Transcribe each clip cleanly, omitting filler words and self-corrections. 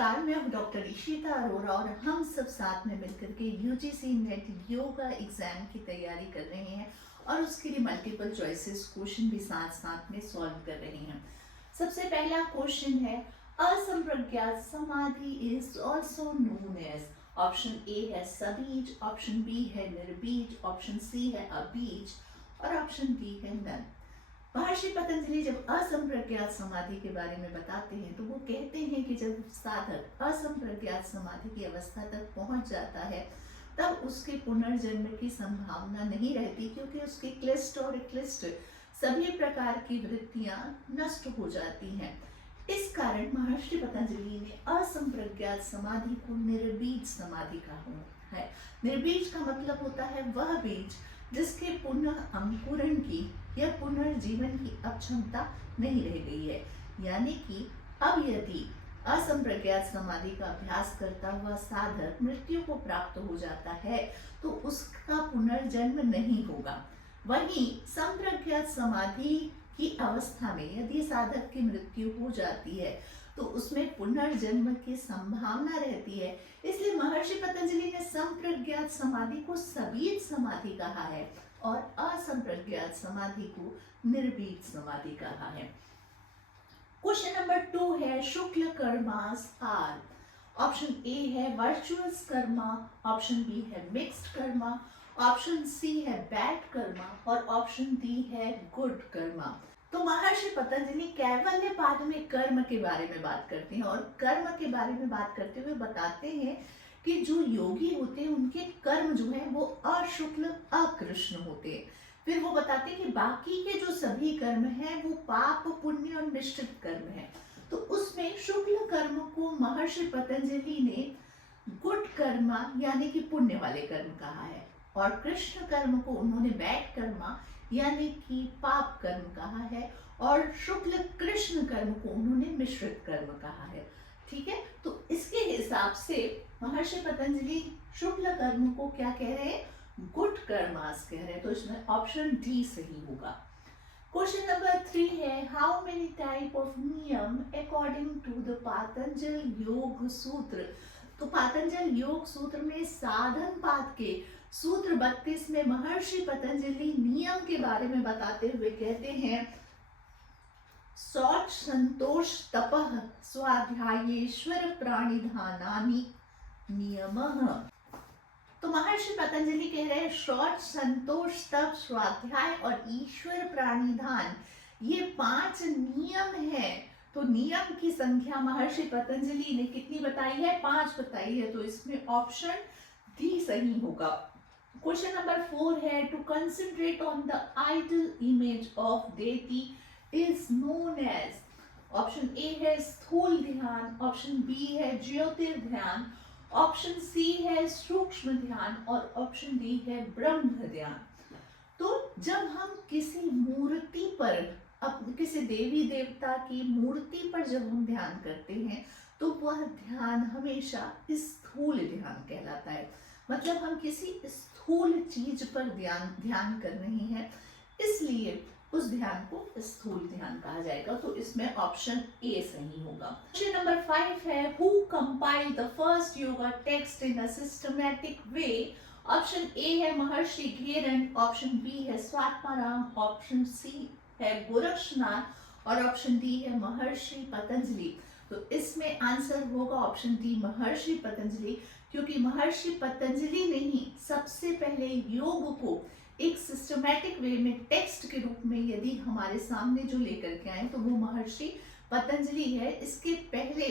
नमस्कार, मैं हूँ डॉक्टर इशिता अरोरा और हम सब साथ में मिलकर के यूजीसी नेट योगा एग्जाम की तैयारी कर रहे हैं और उसके लिए मल्टीपल चॉइसेस क्वेश्चन भी साथ साथ में सॉल्व कर रहे हैं। सबसे पहला क्वेश्चन है, असंप्रज्ञात समाधि is also known as. Option A है सबीज, ऑप्शन बी है निर्बीज, ऑप्शन सी है अबीज और ऑप्शन डी है नन। महर्षि पतंजलि जब असंप्रज्ञात समाधि के बारे में बताते हैं तो वो कहते हैं कि जब साधक असंप्रज्ञात समाधि की अवस्था तक पहुंच जाता है तब उसके पुनर्जन्म की संभावना नहीं रहती, क्योंकि उसकी क्लिष्ट और क्लिष्ट सभी प्रकार की वृत्तियां नष्ट हो जाती हैं। इस कारण महर्षि पतंजलि ने असंप्रज्ञात समाधि को निर्बीज समाधि कहा है। निर्बीज का मतलब होता है वह बीज जिसके पुनः अंकुरण की या पुनर्जीवन की अक्षमता नहीं रह गई है। यानी कि अब यदि असंप्रज्ञात समाधि का अभ्यास करता हुआ साधक मृत्यु को प्राप्त हो जाता है तो उसका पुनर्जन्म नहीं होगा। वहीं संप्रज्ञात समाधि की अवस्था में यदि साधक की मृत्यु हो जाती है तो उसमें पुनर्जन्म की संभावना रहती है। इसलिए महर्षि पतंजलि ने संप्रज्ञात समाधि को सबीज समाधि कहा है और असंप्रज्ञात समाधि को निर्बीज समाधि कहा है। क्वेश्चन नंबर 2 है, शुक्ल कर्मास आर। ऑप्शन ए है वर्चुअस कर्मा, ऑप्शन बी है मिक्स्ड कर्मा, ऑप्शन सी है बैड कर्मा और ऑप्शन डी है गुड कर्मा। तो महर्षि पतंजलि कैवल्य पाद में कर्म के बारे में बात करते हैं और कर्म के बारे में बात करते हुए बताते हैं कि जो योगी होते हैं उनके कर्म जो है वो अशुक्ल अकृष्ण होते हैं। फिर वो बताते हैं कि बाकी के जो सभी कर्म हैं वो पाप पुण्य और मिश्रित कर्म है। तो उसमें शुक्ल कर्म को महर्षि पतंजलि ने गुड कर्म यानी कि पुण्य वाले कर्म कहा है और कृष्ण कर्म को उन्होंने बैड कर्म यानी कि पाप कर्म कहा है और शुक्ल कृष्ण कर्म को उन्होंने मिश्रित कर्म कहा है। ठीक है, तो इसके हिसाब से महर्षि पतंजलि शुक्ल कर्म को क्या कह रहे हैं, गुड कर्मास कह रहे हैं। तो इसमें ऑप्शन डी सही होगा। क्वेश्चन नंबर 3 है, हाउ मेनी टाइप ऑफ नियम अकॉर्डिंग टू द पातंजल योग सूत्र। तो पातंजल योग सूत्र में साधन पाद के सूत्र 32 में महर्षि पतंजलि नियम के बारे में बताते हुए कहते हैं, शौच संतोष तपः स्वाध्यायेश्वर प्राणिधानानि नियमः। तो महर्षि पतंजलि कह रहे हैं शौच संतोष तप स्वाध्याय और ईश्वर प्राणिधान ये 5 नियम हैं। तो नियम की संख्या महर्षि पतंजलि ने कितनी बताई है, 5 बताई है। तो इसमें ऑप्शन डी सही होगा। क्वेश्चन नंबर 4 है, to concentrate on the idol image of deity is known as. Option A है स्थूल ध्यान, ऑप्शन बी है ज्योतिर्ध्यान, ऑप्शन सी है सूक्ष्म ध्यान और ऑप्शन डी है ब्रह्म ध्यान। तो जब हम किसी मूर्ति पर, किसी देवी देवता की मूर्ति पर जब हम ध्यान करते हैं तो वह ध्यान हमेशा स्थूल ध्यान कहलाता है। मतलब हम किसी स्थूल चीज पर ध्यान कर रहे हैं, इसलिए उस ध्यान को स्थूल ध्यान कहा जाएगा। तो इसमें ऑप्शन ए सही होगा। क्वेश्चन नंबर 5 है, who compiled the first yoga text in a systematic way. Option A है महर्षि घेरन, ऑप्शन बी है स्वात्माराम, ऑप्शन सी है गोरक्षनाथ और ऑप्शन डी है महर्षि पतंजलि। तो इसमें आंसर होगा ऑप्शन डी महर्षि पतंजलि, क्योंकि महर्षि पतंजलि ने ही सबसे पहले योग को एक सिस्टमैटिक वे में टेक्स्ट के रूप में यदि हमारे सामने जो लेकर के आए तो वो महर्षि पतंजलि है। इसके पहले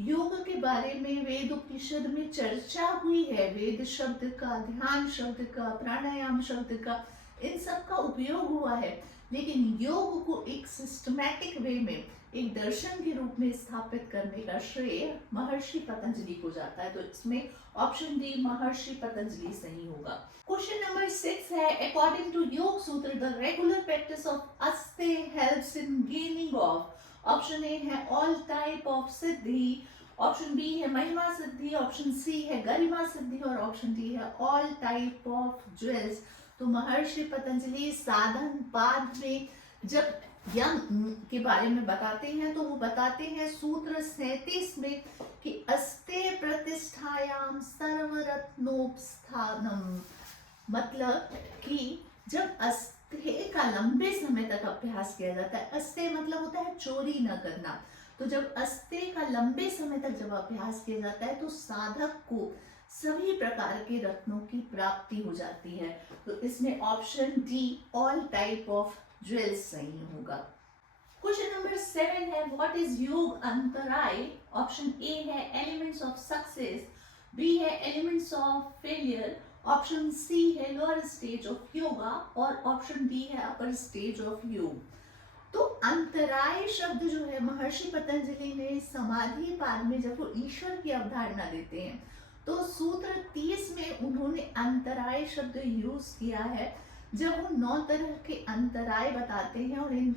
योग के बारे में वेद उपनिषद में चर्चा हुई है, वेद शब्द का, ध्यान शब्द का, प्राणायाम शब्द का, इन सब का उपयोग हुआ है, लेकिन योग को एक सिस्टमैटिक वे में एक दर्शन के रूप में स्थापित करने का श्रेय महर्षि पतंजलि को जाता है। तो इसमें ऑप्शन डी महर्षि पतंजलि सही होगा। क्वेश्चन नंबर 6 है, according to Yoga Sutra the regular practice of asteya helps in gaining of. Option A है ऑल टाइप ऑफ सिद्धि, ऑप्शन बी है महिमा सिद्धि, ऑप्शन सी है गरिमा सिद्धि और ऑप्शन डी है ऑल टाइप ऑफ ज्वेल्स। तो महर्षि पतंजलि साधन पाद में जब यम के बारे में बताते हैं तो वो बताते हैं सूत्र 37 में कि कक्षायाम सर्वरत्नोपस्थानम, मतलब कि जब अस्ते का लंबे समय तक अभ्यास किया जाता है, अस्ते मतलब होता है चोरी न करना, तो जब अस्ते का लंबे समय तक जब अभ्यास किया जाता है तो साधक को सभी प्रकार के रत्नों की प्राप्ति हो जाती है। तो इसमें option D all type of jewels सही होगा। क्वेश्चन नंबर 7 है व्हाट इज योग अंतराय। ऑप्शन ए है एलिमेंट्स ऑफ सक्सेस, बी है elements of failure, option C है लोअर स्टेज ऑफ योगा और ऑप्शन डी है अपर स्टेज ऑफ योग। तो अंतराय शब्द जो है महर्षि पतंजलि ने समाधि पाद में जब वो ईश्वर की अवधारणा देते हैं तो सूत्र 30 में उन्होंने अंतराय शब्द यूज किया है, जब वो 9 तरह के अंतराय बताते हैं और इन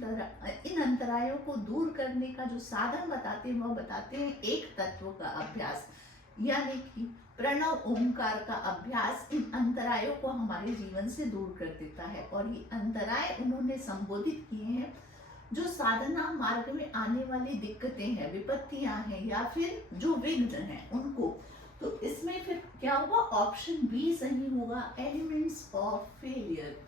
अंतरायों को दूर करने का जो साधन बताते हैं वो बताते हैं एक तत्व का अभ्यास, यानी कि प्रणव ओंकार का अभ्यास इन अंतरायों को हमारे जीवन से दूर कर देता है। और ये अंतराय उन्होंने संबोधित किए हैं जो साधना मार्ग में आने वाली दिक्कतें हैं, विपत्तियां हैं या फिर जो विघ्न हैं उनको। तो इसमें फिर क्या होगा, ऑप्शन बी सही होगा, elements of failure.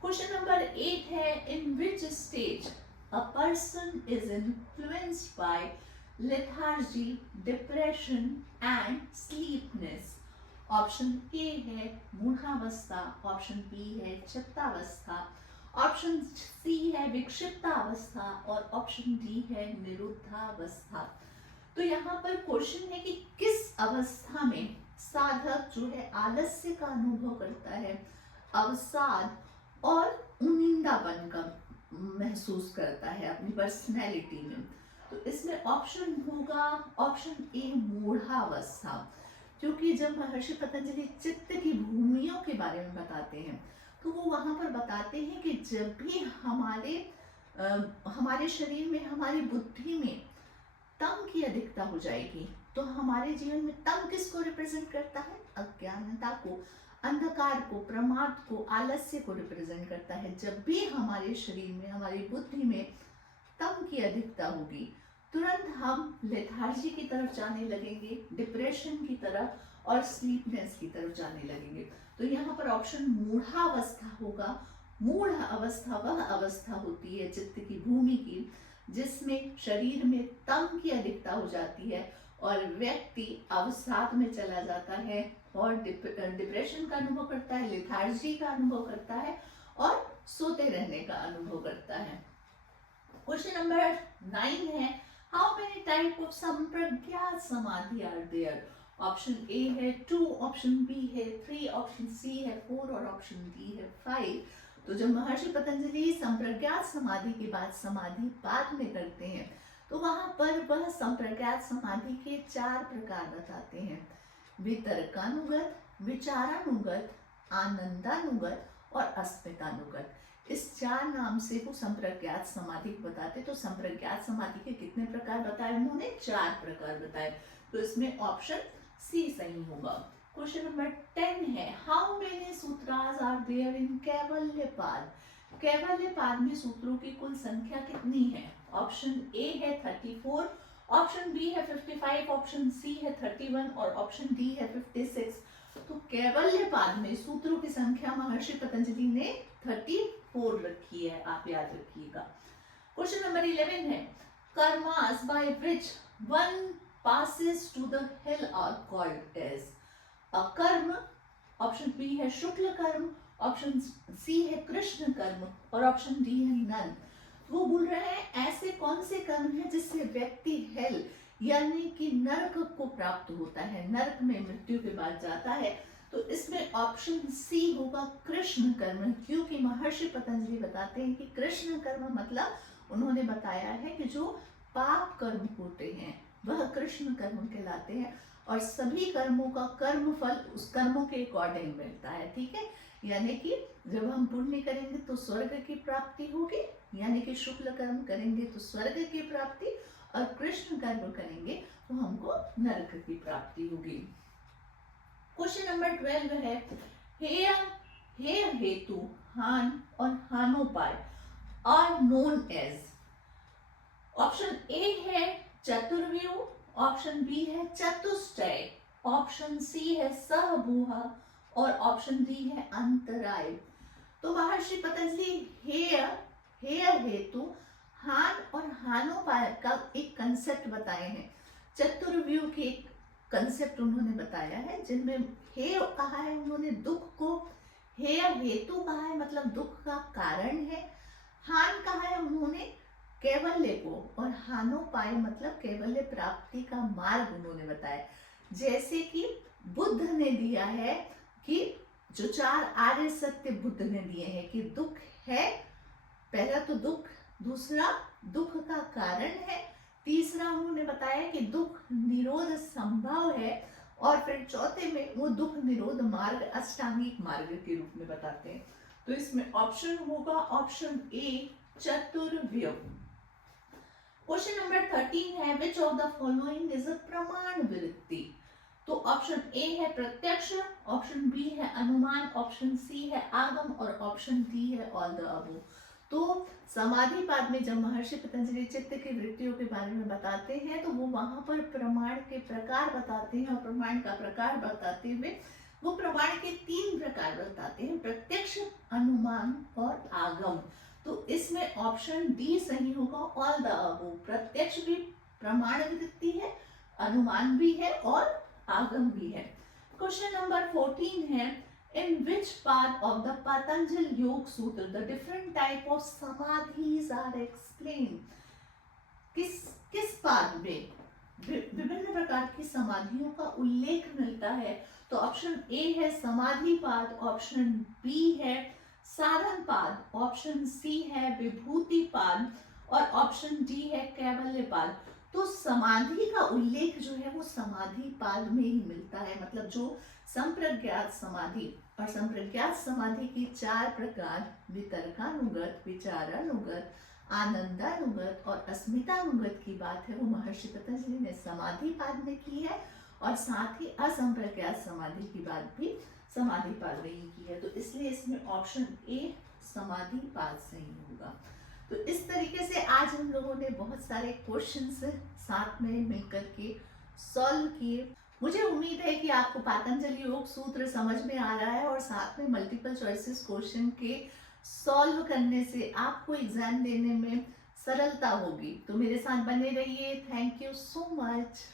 Question number 8 है in which stage a person is influenced by lethargy, depression and sleepness. Option A है मूढ़ावस्था, ऑप्शन बी है चित्तावस्था, ऑप्शन सी है विक्षिप्तावस्था और ऑप्शन डी है निरुद्धावस्था। तो यहाँ पर क्वेश्चन है कि किस अवस्था में साधक जो है आलस्य का अनुभव करता है, अवसाद और उनिंदापन का महसूस करता है अपनी पर्सनैलिटी में। तो इसमें ऑप्शन होगा ऑप्शन ए मूढ़ावस्था, क्योंकि जब महर्षि पतंजलि चित्त की भूमियों के बारे में बताते हैं तो वो वहां पर बताते हैं कि जब भी हमारे शरीर में, हमारी बुद्धि में तम की अधिकता हो जाएगी तो हमारे जीवन में तम किसको रिप्रेजेंट करता है, अज्ञानता को, अंधकार को, प्रमाद को, आलस्य को रिप्रेजेंट करता है। जब भी हमारे शरीर में, हमारी बुद्धि में तम की अधिकता होगी तुरंत हम लेथार्जी की तरफ जाने लगेंगे, डिप्रेशन की तरफ और स्लीपनेस की तरफ जाने लगेंगे। तो यहाँ पर ऑप्शन मूढ़ावस्था होगा। मूढ़ अवस्था वह अवस्था होती है चित्त की भूमि की जिसमें शरीर में तम की अधिकता हो जाती है और व्यक्ति अवसाद में चला जाता है और डिप्रेशन का अनुभव करता है, लेथार्जी का अनुभव करता है और सोते रहने का अनुभव करता है। क्वेश्चन नंबर 9 है हाउ मेनी टाइप ऑफ संप्रज्ञात समाधि आर देयर। ऑप्शन ए है 2, ऑप्शन बी है 3, ऑप्शन सी है 4 और ऑप्शन डी है 5। तो जब महर्षि पतंजलि संप्रज्ञात समाधि के बाद समाधि पाद में करते हैं तो वहां पर वह संप्रज्ञात समाधि के 4 प्रकार बताते हैं, वितर्कानुगत, विचारानुगत, आनंदानुगत और अस्मितानुगत। इस 4 नाम से वो संप्रज्ञात समाधि को बताते। तो संप्रज्ञात समाधि के कितने प्रकार बताए उन्होंने, 4 प्रकार बताए। तो इसमें ऑप्शन सी सही होगा। क्वेश्चन नंबर 10 है how many sutras are there in Kaivalyapada. Kaivalyapada में सूत्रों की कुल संख्या कितनी है। ऑप्शन ए है 34, ऑप्शन बी है 55, ऑप्शन सी है 31 और ऑप्शन डी है 56। तो कैवल्यपाद में सूत्रों की संख्या महर्षि पतंजलि ने 34 रखी है, आप याद रखिएगा। क्वेश्चन नंबर 11 है karmas by which one passes to the hill are called as कर्म। ऑप्शन बी है शुक्ल कर्म, ऑप्शन सी है कृष्ण कर्म और ऑप्शन डी है नन। वो बोल रहे हैं ऐसे कौन से कर्म है जिससे व्यक्ति हेल यानी कि नरक को प्राप्त होता है, नरक में मृत्यु के बाद जाता है। तो इसमें ऑप्शन सी होगा कृष्ण कर्म, क्योंकि महर्षि पतंजलि बताते हैं कि कृष्ण कर्म मतलब उन्होंने बताया है कि जो पाप कर्म होते हैं वह कृष्ण कर्म कहलाते हैं और सभी कर्मों का कर्म फल उस कर्मों के अकॉर्डिंग मिलता है। ठीक है, यानी कि जब हम पुण्य करेंगे तो स्वर्ग की प्राप्ति होगी, यानी कि शुक्ल कर्म करेंगे तो स्वर्ग की प्राप्ति और कृष्ण कर्म करेंगे तो हमको नरक की प्राप्ति होगी। क्वेश्चन नंबर 12 है हे हेतु, हान और hanopaya are known as. Option A है चतुर्व्यूह, ऑप्शन बी है चतुष्टय, ऑप्शन सी है सहभूह और ऑप्शन डी है अंतराय। तो महर्षि पतंजलि हेय हेय हेतु हान और हानोपाय का एक कंसेप्ट बताए हैं। चतुर्व्यूह के एक कंसेप्ट उन्होंने बताया है, जिनमें हेय कहा है उन्होंने दुख को, हेय हेतु कहा है मतलब दुख का कारण है, हान कहा है उन्होंने कैवल्य को, और हानोपाय मतलब कैवल्य प्राप्ति का मार्ग उन्होंने बताया। जैसे कि बुद्ध ने दिया है कि जो 4 आर्य सत्य बुद्ध ने दिए हैं कि दुख है, पहला तो दुख, दूसरा दुख का कारण है, तीसरा उन्होंने बताया कि दुख निरोध संभव है, और फिर चौथे में वो दुख निरोध मार्ग अष्टांगिक मार्ग के रूप में बताते हैं। तो इसमें ऑप्शन होगा ऑप्शन ए चतुर्व्यूह। क्वेश्चन नंबर 13 है which of the following is a प्रमाण वृत्ति। तो ऑप्शन ए है प्रत्यक्ष, ऑप्शन बी है अनुमान, ऑप्शन सी है आगम और ऑप्शन डी है ऑल द अबव। तो समाधि पाद में जब महर्षि पतंजलि चित्त की वृत्तियों के बारे में बताते हैं तो वो वहां पर प्रमाण के प्रकार बताते हैं, और प्रमाण का प्रकार बताते हुए वो प्रमाण के 3 प्रकार बताते हैं, प्रत्यक्ष, अनुमान और आगम। तो इसमें ऑप्शन डी सही होगा, ऑल द अबव। प्रत्यक्ष भी प्रमाण वृत्ति है, अनुमान भी है और आगम भी है। क्वेश्चन नंबर 14 है in which part of the Patanjal Yoga Sutra the different type of samadhis are explained। किस पाद में विभिन्न प्रकार की समाधियों का उल्लेख मिलता है। तो ऑप्शन ए है समाधि पाद, ऑप्शन बी है साधन पाद, ऑप्शन सी है विभूति पाद और ऑप्शन डी है कैवल्य पाद। तो समाधि का उल्लेख जो है वो समाधि पाद में ही मिलता है, मतलब जो संप्रज्ञात समाधि, और संप्रज्ञात समाधि की 4 प्रकार वितर्कानुगत, विचारानुगत, आनंदानुगत और अस्मितानुगत की बात है वो महर्षि पतंजलि ने समाधि पाद में की है, और साथ ही असंप्रज्ञात समाधि की बात भी समाधि पाद में ही की है। तो इसलिए इसमें ऑप्शन ए समाधि पाद सही होगा। तो इस तरीके से आज हम लोगों ने बहुत सारे क्वेश्चंस साथ में मिलकर के सॉल्व किए। मुझे उम्मीद है कि आपको पातंजलि योग सूत्र समझ में आ रहा है, और साथ में मल्टीपल चॉइसेस क्वेश्चन के सॉल्व करने से आपको एग्जाम देने में सरलता होगी। तो मेरे साथ बने रहिए। Thank you so much.